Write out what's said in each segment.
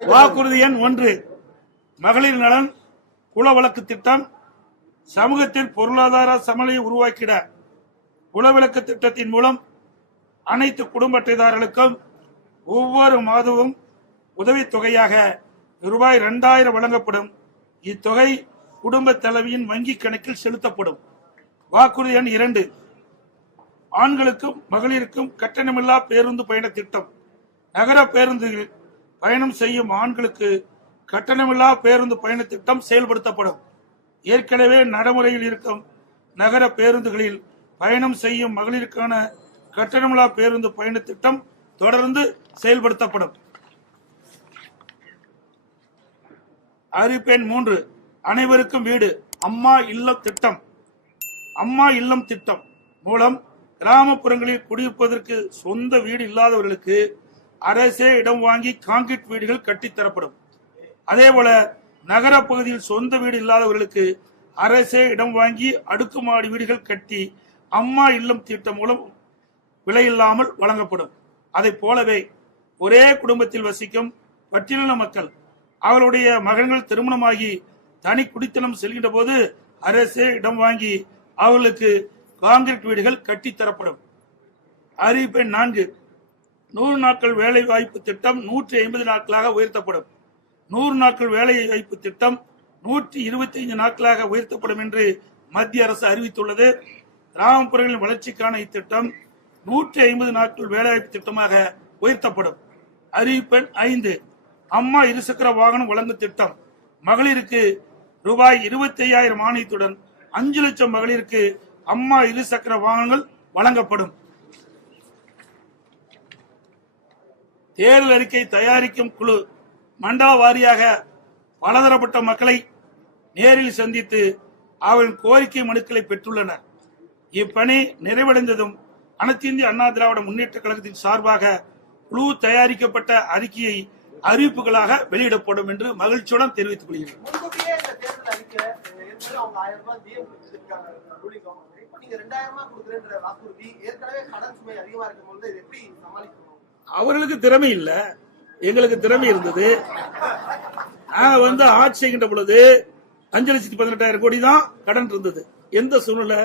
வாக்குறுதி எண் 1, மகளிர் நலன் குல வழக்கு திட்டம். சமூகத்தில் பொருளாதார சமநிலையை உருவாக்கிட குலவிளக்கு திட்டத்தின் மூலம் அனைத்து குடும்ப அட்டைதாரர்களுக்கும் ஒவ்வொரு மாதமும் உதவித்தொகையாக ரூபாய் 2000 வழங்கப்படும். இத்தொகை குடும்ப தலைவியின் வங்கி கணக்கில் செலுத்தப்படும். வாக்குறுதி எண் 2, ஆண்களுக்கும் மகளிருக்கும் கட்டணமில்லா பேருந்து பயண திட்டம். நகர பேருந்துகளில் பயணம் செய்யும் ஆண்களுக்கு கட்டணமில்லா பேருந்து பயண திட்டம் செயல்படுத்தப்படும். ஏற்கனவே நடைமுறையில் இருக்கும் நகர பேருந்துகளில் பயணம் செய்யும் மகளிருக்கான கட்டணமில்லா பேருந்து பயண திட்டம் தொடர்ந்து செயல்படுத்தப்படும். அறிவிப்பு எண் 3, அனைவருக்கும் வீடு அம்மா இல்லம் திட்டம். அம்மா இல்லம் திட்டம் மூலம் கிராமப்புறங்களில் குடியிருப்பதற்கு சொந்த வீடு இல்லாதவர்களுக்கு அரசே இடம் வாங்கி கான்கிரீட் வீடுகள் கட்டித்தரப்படும். அதேபோல நகர பகுதியில் சொந்த வீடு இல்லாதவர்களுக்கு அரசே இடம் வாங்கி அடுக்குமாடி வீடுகள் கட்டி அம்மா இல்லம் திட்டம் மூலம் விலையில்லாமல் வழங்கப்படும். அதை போலவே ஒரே குடும்பத்தில் வசிக்கும் பட்டியலின மக்கள் அவருடைய மகன்கள் திருமணமாகி தனி குடித்தனம் செல்கின்ற போது அரசே இடம் வாங்கி அவர்களுக்கு கான்கிரீட் வீடுகள் கட்டித்தரப்படும். அறிவிப்பு 4, 100 நாட்கள் வேலை வாய்ப்பு திட்டம் 150 நாட்களாக உயர்த்தப்படும். 100 நாட்கள் வேலை வாய்ப்பு திட்டம் 125 நாட்களாக உயர்த்தப்படும் என்று மத்திய அரசு அறிவித்துள்ளது. கிராமப்புறங்களின் வளர்ச்சிக்கான இத்திட்டம் 150 நாட்கள் வேலைவாய்ப்பு திட்டமாக உயர்த்தப்படும். அறிவிப்பு 5, அம்மா இருசக்கர வாகனம் வழங்கும் திட்டம். மகளிருக்கு ரூபாய் 25,000 மானியத்துடன் 5 லட்சம் மகளிருக்கு அம்மா இருசக்கர வாகனங்கள் வழங்கப்படும். தேர்தல் அறிக்கை தயாரிக்கும் குழு மண்டல வாரியாக பலதரப்பட்ட மக்களை நேரில் சந்தித்து அவர்களின் கோரிக்கை மனுக்களை பெற்றுள்ளனர். இப்பணி நிறைவடைந்ததும் அனைத்து இந்திய அண்ணா திராவிட முன்னேற்ற கழகத்தின் சார்பாக குழு தயாரிக்கப்பட்ட அறிக்கையை அறிவிப்புகளாக வெளியிடப்படும் என்று மகிழ்ச்சியுடன் தெரிவித்துக் கொள்கிறேன். அவர்களுக்கு திறமை இல்ல, எங்களுக்கு திறமை இருந்தது. நாங்க ஆட்சி செய்கின்ற பொழுது 5,18,000 கோடி தான் கடன் இருந்தது. எந்த சூழ்நிலை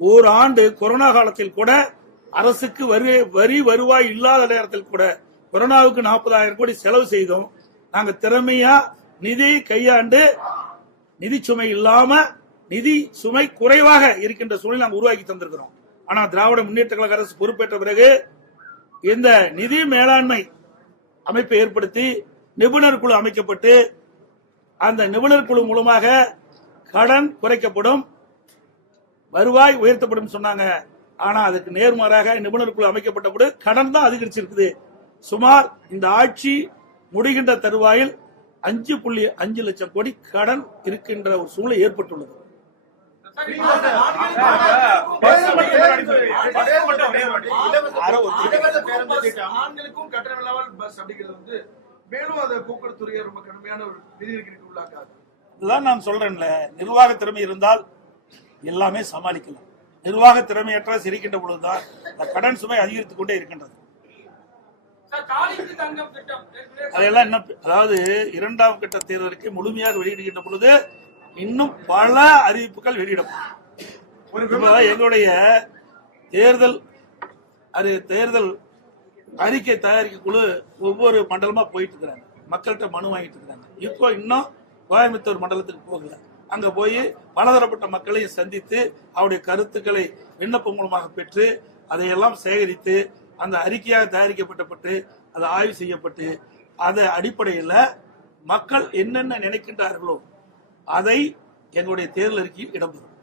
ஒரு ஆண்டு கொரோனா காலத்தில் கூட அரசுக்கு வரி வருவாய் இல்லாத நேரத்தில் கூட கொரோனாவுக்கு 40,000 கோடி செலவு செய்தோம். நாங்க திறமையா நிதி கையாண்டு நிதி சுமை இல்லாம நிதி சுமை குறைவாக இருக்கின்ற சூழ்நிலை நாங்கள் உருவாக்கி தந்திருக்கிறோம். ஆனா திராவிட முன்னேற்ற கழக அரசு பொறுப்பேற்ற பிறகு இந்த நிதி மேலாண்மை அமைப்பை ஏற்படுத்தி நிபுணர் குழு அமைக்கப்பட்டு அந்த நிபுணர் குழு மூலமாக கடன் குறைக்கப்படும், வருவாய் உயர்த்தப்படும் சொன்னாங்க. ஆனா அதுக்கு நேர்மாறாக நிபுணர் குழு அமைக்கப்பட்ட கடன் தான் அதிகரிச்சிருக்குது. சுமார் இந்த ஆட்சி முடிகின்ற தருவாயில் 5.5 லட்சம் கோடி கடன் இருக்கின்ற ஒரு சூழ்நிலை ஏற்பட்டுள்ளது. இதுதான் நான் சொல்றேன்ல, நிர்வாக திறமை இருந்தால் எல்லாமே சமாளிக்கலாம். நிர்வாக திறமையற்ற சிரிக்கின்ற பொழுதுதான் கடன் சுமை அதிகரித்துக் கொண்டே இருக்கின்றது. அதெல்லாம் இன்னும் அதாவது 2ஆம் கட்ட தேர்தலுக்கு முழுமையாக வெளியிடுகின்ற பொழுது இன்னும் பல அறிவிப்புகள் வெளியிடப்படும். எங்களுடைய தேர்தல் அறிக்கை தயாரிக்க குழு ஒவ்வொரு மண்டலமா போயிட்டு இருக்கிறாங்க, மக்கள்கிட்ட மனு வாங்கிட்டு இருக்கிறாங்க. இப்போ இன்னும் கோயம்புத்தூர் மண்டலத்துக்கு போகல. அங்க போய் பலதரப்பட்ட மக்களையும் சந்தித்து அவருடைய கருத்துக்களை விண்ணப்பம் மூலமாக பெற்று அதையெல்லாம் சேகரித்து அந்த அறிக்கையாக தயாரிக்கப்பட்டு அது ஆய்வு செய்யப்பட்டு அதை அடிப்படையில் மக்கள் என்னென்ன நினைக்கின்றார்களோ அதை எங்களுடைய தேர்தல் அறிக்கையில் இடம்பெறும்.